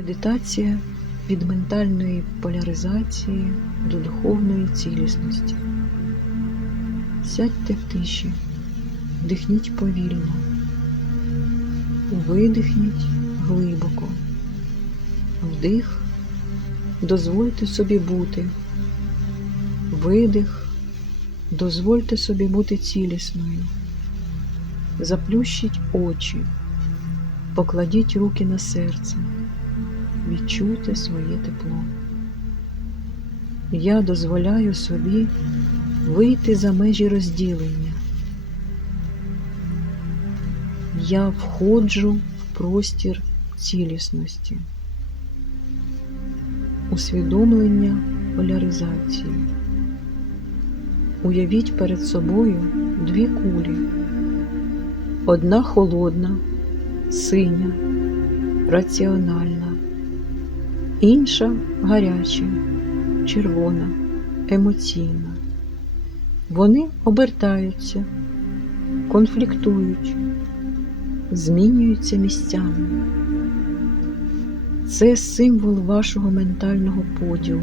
Медитація від ментальної поляризації до духовної цілісності. Сядьте в тиші, вдихніть повільно, видихніть глибоко. Вдих, дозвольте собі бути. Видих, дозвольте собі бути цілісною. Заплющіть очі, покладіть руки на серце, відчуйте своє тепло. Я дозволяю собі вийти за межі розділення. Я входжу в простір цілісності, усвідомлення поляризації. Уявіть перед собою дві кулі. Одна холодна, синя, раціональна, інша гаряча, червона, емоційна. Вони обертаються, конфліктують, змінюються місцями. Це символ вашого ментального поділу,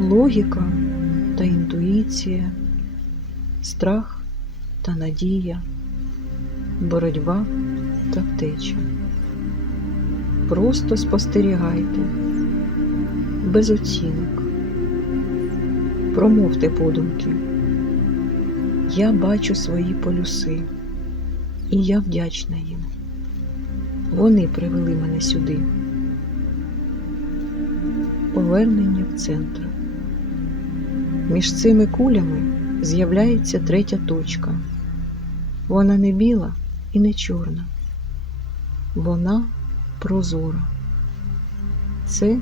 логіка та інтуїція, страх та надія, боротьба та втеча. Просто спостерігайте, без оцінок. Промовте подумки. Я бачу свої полюси, і я вдячна їм. Вони привели мене сюди. Повернення в центр. Між цими кулями з'являється третя точка. Вона не біла і не чорна. Вона прозора. Це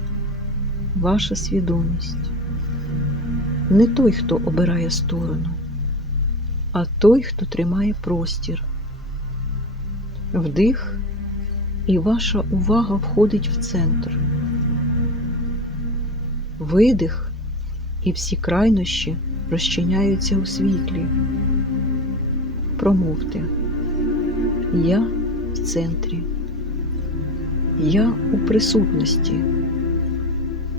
ваша свідомість. Не той, хто обирає сторону, а той, хто тримає простір. Вдих, і ваша увага входить в центр. Видих, і всі крайнощі розчиняються у світлі. Промовте. Я в центрі. Я у присутності.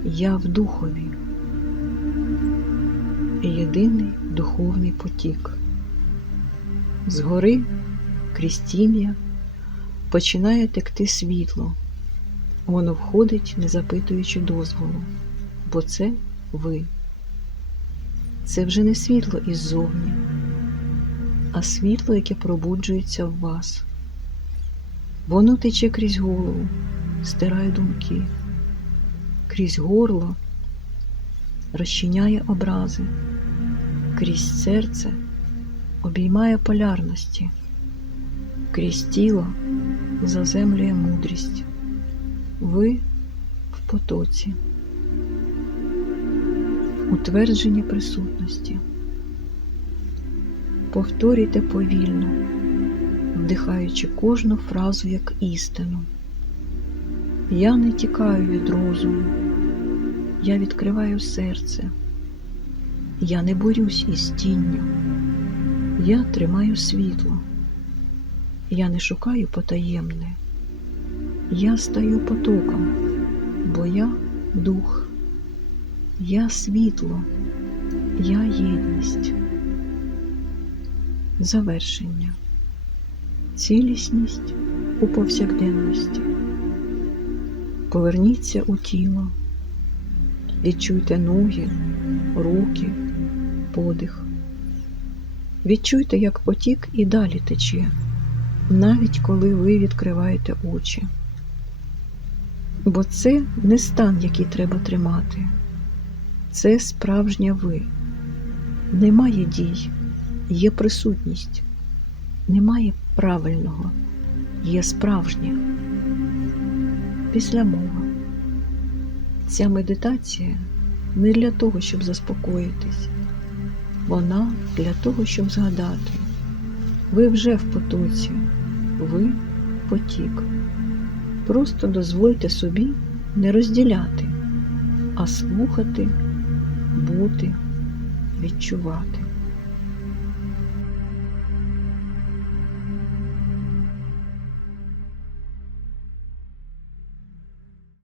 Я в духові. Єдиний духовний потік. Згори крізь тім'я починає текти світло. Воно входить, не запитуючи дозволу, бо це ви. Це вже не світло іззовні, а світло, яке пробуджується в вас. Воно тече крізь голову, стирає думки, крізь горло розчиняє образи, крізь серце обіймає полярності, крізь тіло заземлює мудрість. Ви в потоці, утвердження присутності. Повторюйте повільно, вдихаючи кожну фразу як істину. Я не тікаю від розуму, я відкриваю серце. Я не борюсь із тінню, я тримаю світло. Я не шукаю потаємне. Я стаю потоком, бо я дух, я світло, я єдність. Завершення. Цілісність у повсякденності. Поверніться у тіло, відчуйте ноги, руки, подих. Відчуйте, як потік і далі тече, навіть коли ви відкриваєте очі. Бо це не стан, який треба тримати, це справжня ви. Немає дій, є присутність, немає правильного, є справжнє. Після мова. Ця медитація не для того, щоб заспокоїтись, вона для того, щоб згадати. Ви вже в потоці, ви потік. Просто дозвольте собі не розділяти, а слухати, бути, відчувати.